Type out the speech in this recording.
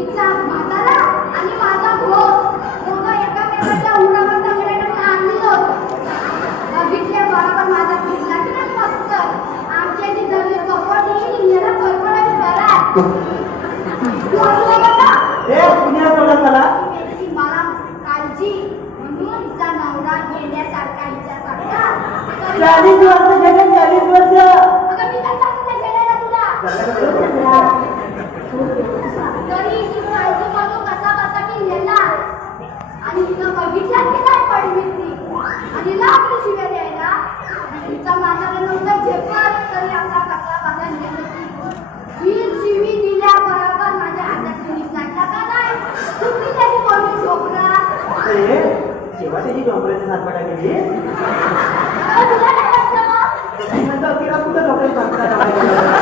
तिचा म्हातारा आणि माझा भाऊ दोघं एकामेकाच्या उरावर तंगड्याने आणलेलं होतं. बघितल्या बरोबर माझा फिरला की नाही मस्त. आमच्या जी धरली कपड याला परपडायला घरात. तू असला बघा हे पुण्या सोडा मला मला काळजी म्हणून तिचा नवरा गेल्यासारखा हिच्यासारखा 40 वर्ष गेले 40 वर्ष अगं मी काय सांगितलं गेलेला तुला तरी ती काळजी करून कसा बसा की नेला आणि तिनं बघितलं की काय पडली ती आणि लागली शिव्या द्यायला. तिचा माझ्याला नव्हतं झेपत तरी आपला कसा बसा नेलं की ही शिवी दिल्या बरोबर माझ्या हातात शिवी लागला का नाही कुठली त्याची म्हणून झोपला जेव्हा त्याची डोंगराची सातपाटा गेली तुला काय वाटलं मग म्हणतो तिला कुठं डोंगराची सातपाटा